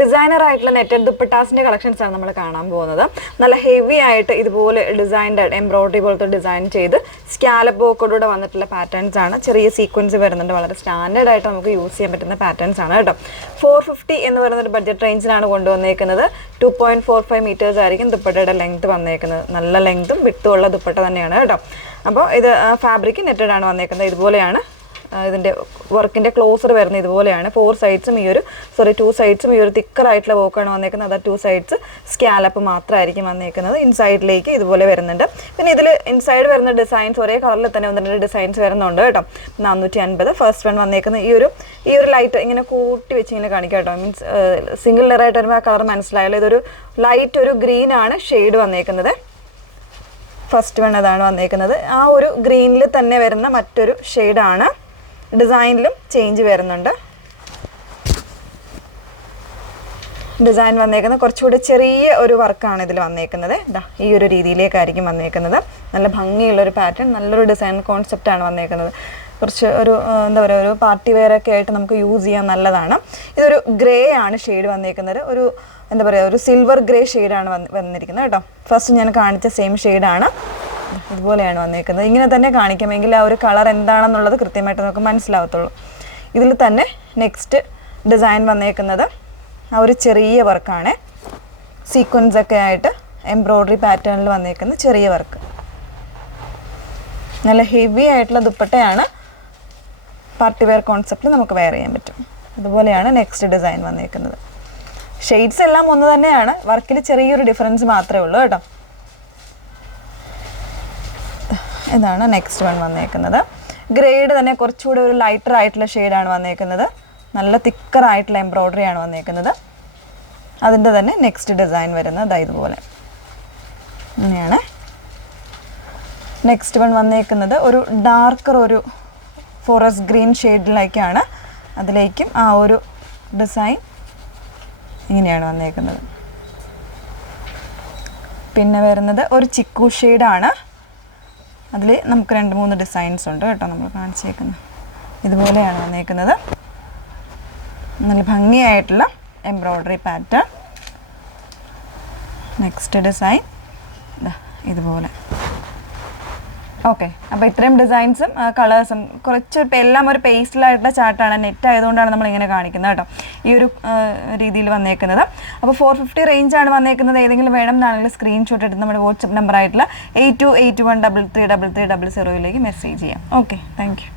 Designer ആയിട്ടുള്ള netted ദുപ്പട്ടാസിൻ്റെ collections ആണ് നമ്മൾ കാണാൻ പോകുന്നത്. നല്ല ഹെവി ആയിട്ട് ഇതുപോലെ ഡിസൈൻഡ് എംബ്രോയിഡറി പോലത്തെ ഡിസൈൻ ചെയ്ത് സ്കാലപ്പ് വർക്കോടുകൂടെ വന്നിട്ടുള്ള പാറ്റേൺസ് ആണ്. ചെറിയ സീക്വൻസ് വരുന്നുണ്ട്. വളരെ സ്റ്റാൻഡേർഡ് ആയിട്ട് നമുക്ക് യൂസ് ചെയ്യാൻ പറ്റുന്ന പാറ്റേൺസ് ആണ് കേട്ടോ. 450 എന്ന് പറയുന്നൊരു ബഡ്ജറ്റ് റേഞ്ചിലാണ് കൊണ്ടുവന്നേക്കുന്നത്. 2.45 മീറ്റേഴ്സ് ആയിരിക്കും ദുപ്പട്ടയുടെ ലെങ്ത് വന്നേക്കുന്നത്. നല്ല ലെങ്തും വിട്ടും ഉള്ള ദുപ്പട്ട തന്നെയാണ് കേട്ടോ. അപ്പോൾ ഇത് ഫാബ്രിക് നെറ്റഡ് ആണ് വന്നേക്കുന്നത്. ഇതുപോലെയാണ് ഇതിൻ്റെ വർക്കിൻ്റെ ക്ലോസർ വരുന്നത്. ഇതുപോലെയാണ് 2 സൈഡ്സും ഈ ഒരു തിക്കറായിട്ടുള്ള വർക്കാണ് വന്നേക്കുന്നത്. അത് 2 സൈഡ്സ് സ്കാലപ്പ് മാത്രമായിരിക്കും വന്നേക്കുന്നത്. ഇൻസൈഡിലേക്ക് ഇതുപോലെ വരുന്നുണ്ട്. പിന്നെ ഇതിൽ ഇൻസൈഡ് വരുന്ന ഡിസൈൻസ് ഒരേ കളറിൽ തന്നെ 1-2 ഡിസൈൻസ് വരുന്നുണ്ട് കേട്ടോ. 450. ഫസ്റ്റ് വൺ വന്നേക്കുന്നത് ഈ ഒരു ലൈറ്റ് ഇങ്ങനെ കൂട്ടി വെച്ച് ഇങ്ങനെ കാണിക്കാം കേട്ടോ. മീൻസ് സിംഗിൾ ലെയറായിട്ട് വരുമ്പോൾ ആ കളർ മനസ്സിലായല്ലോ. ഇതൊരു ലൈറ്റ് ഒരു ഗ്രീൻ ആണ് ഷെയ്ഡ് വന്നേക്കുന്നത്. ഫസ്റ്റ് വൺ അതാണ് വന്നേക്കുന്നത്. ആ ഒരു ഗ്രീനിൽ തന്നെ വരുന്ന മറ്റൊരു ഷെയ്ഡാണ്. ഡിസൈനിലും ചേഞ്ച് വരുന്നുണ്ട്. ഡിസൈൻ വന്നേക്കുന്നത് കുറച്ചുകൂടി ചെറിയ ഒരു വർക്കാണ് ഇതിൽ വന്നേക്കുന്നത്. ഈ ഒരു രീതിയിലേക്കായിരിക്കും വന്നേക്കുന്നത്. നല്ല ഭംഗിയുള്ളൊരു പാറ്റേൺ, നല്ലൊരു ഡിസൈൻ കോൺസെപ്റ്റാണ് വന്നേക്കുന്നത്. കുറച്ച് ഒരു എന്താ പറയുക, ഒരു പാർട്ടി വെയറൊക്കെ ആയിട്ട് നമുക്ക് യൂസ് ചെയ്യാൻ നല്ലതാണ്. ഇതൊരു ഗ്രേ ആണ് ഷെയ്ഡ് വന്നേക്കുന്നത്. ഒരു എന്താ പറയുക, ഒരു സിൽവർ ഗ്രേ ഷെയ്ഡാണ് വന്നിരിക്കുന്നത് കേട്ടോ. ഫസ്റ്റ് ഞാൻ കാണിച്ച സെയിം ഷെയ്ഡാണ്. ഇതുപോലെയാണ് വന്നേക്കുന്നത്. ഇങ്ങനെ തന്നെ കാണിക്കുമെങ്കിൽ ആ ഒരു കളർ എന്താണെന്നുള്ളത് കൃത്യമായിട്ട് നമുക്ക് മനസ്സിലാവത്തുള്ളൂ. ഇതിൽ തന്നെ നെക്സ്റ്റ് ഡിസൈൻ വന്നേക്കുന്നത് ആ ഒരു ചെറിയ വർക്കാണ്. സീക്വൻസ് ഒക്കെ ആയിട്ട് എംബ്രോയ്ഡറി പാറ്റേണിൽ വന്നേക്കുന്ന ചെറിയ വർക്ക്. നല്ല ഹെവി ആയിട്ടുള്ള ദുപ്പട്ടയാണ്. പാർട്ടി വെയർ കോൺസെപ്റ്റിൽ നമുക്ക് വെയർ ചെയ്യാൻ പറ്റും. അതുപോലെയാണ് നെക്സ്റ്റ് ഡിസൈൻ വന്നേക്കുന്നത്. ഷെയ്ഡ്സ് എല്ലാം ഒന്ന് തന്നെയാണ്. വർക്കിൽ ചെറിയൊരു ഡിഫറൻസ് മാത്രമേ ഉള്ളൂ കേട്ടോ. ഇതാണ് നെക്സ്റ്റ് വൺ വന്നേക്കുന്നത്. ഗ്രേഡ് തന്നെ കുറച്ചുകൂടെ ഒരു ലൈറ്റർ ആയിട്ടുള്ള ഷെയ്ഡാണ് വന്നേക്കുന്നത്. നല്ല തിക്കറായിട്ടുള്ള എംബ്രോയ്ഡറി ആണ് വന്നേക്കുന്നത്. അതിൻ്റെ തന്നെ നെക്സ്റ്റ് ഡിസൈൻ വരുന്നത് ഇതുപോലെ അങ്ങനെയാണ്. നെക്സ്റ്റ് വൺ വന്നേക്കുന്നത് ഒരു ഡാർക്കർ ഒരു ഫോറസ്റ്റ് ഗ്രീൻ ഷെയ്ഡിലേക്കാണ്. അതിലേക്കും ആ ഒരു ഡിസൈൻ ഇങ്ങനെയാണ് വന്നേക്കുന്നത്. പിന്നെ വരുന്നത് ഒരു ചിക്കു ഷെയ്ഡാണ്. അതിൽ നമുക്ക് 2-3 ഡിസൈൻസ് ഉണ്ട് കേട്ടോ. നമ്മൾ കാണിച്ചേക്കുന്നത് ഇതുപോലെയാണ് വന്നേക്കുന്നത്. നല്ല ഭംഗിയായിട്ടുള്ള എംബ്രോയ്ഡറി പാറ്റേൺ. നെക്സ്റ്റ് ഡിസൈൻ ഇതുപോലെ. ഓക്കെ, അപ്പോൾ ഇത്രയും ഡിസൈൻസും കളേഴ്സും കുറച്ച് എല്ലാം ഒരു പേസ്റ്റലായിട്ടുള്ള ചാർട്ടാണ്. നെറ്റ് ആയതുകൊണ്ടാണ് നമ്മളിങ്ങനെ കാണിക്കുന്നത് കേട്ടോ. ഈ ഒരു രീതിയിൽ വന്നേക്കുന്നത്. അപ്പോൾ 450 റേഞ്ചാണ് വന്നേക്കുന്നത്. ഏതെങ്കിലും വേണം എന്നാണെങ്കിൽ സ്ക്രീൻഷോട്ട് എടുത്ത് നമ്മുടെ വാട്സപ്പ് നമ്പർ ആയിട്ടുള്ള 8281333300 മെസ്സേജ് ചെയ്യാം. Okay, thank you.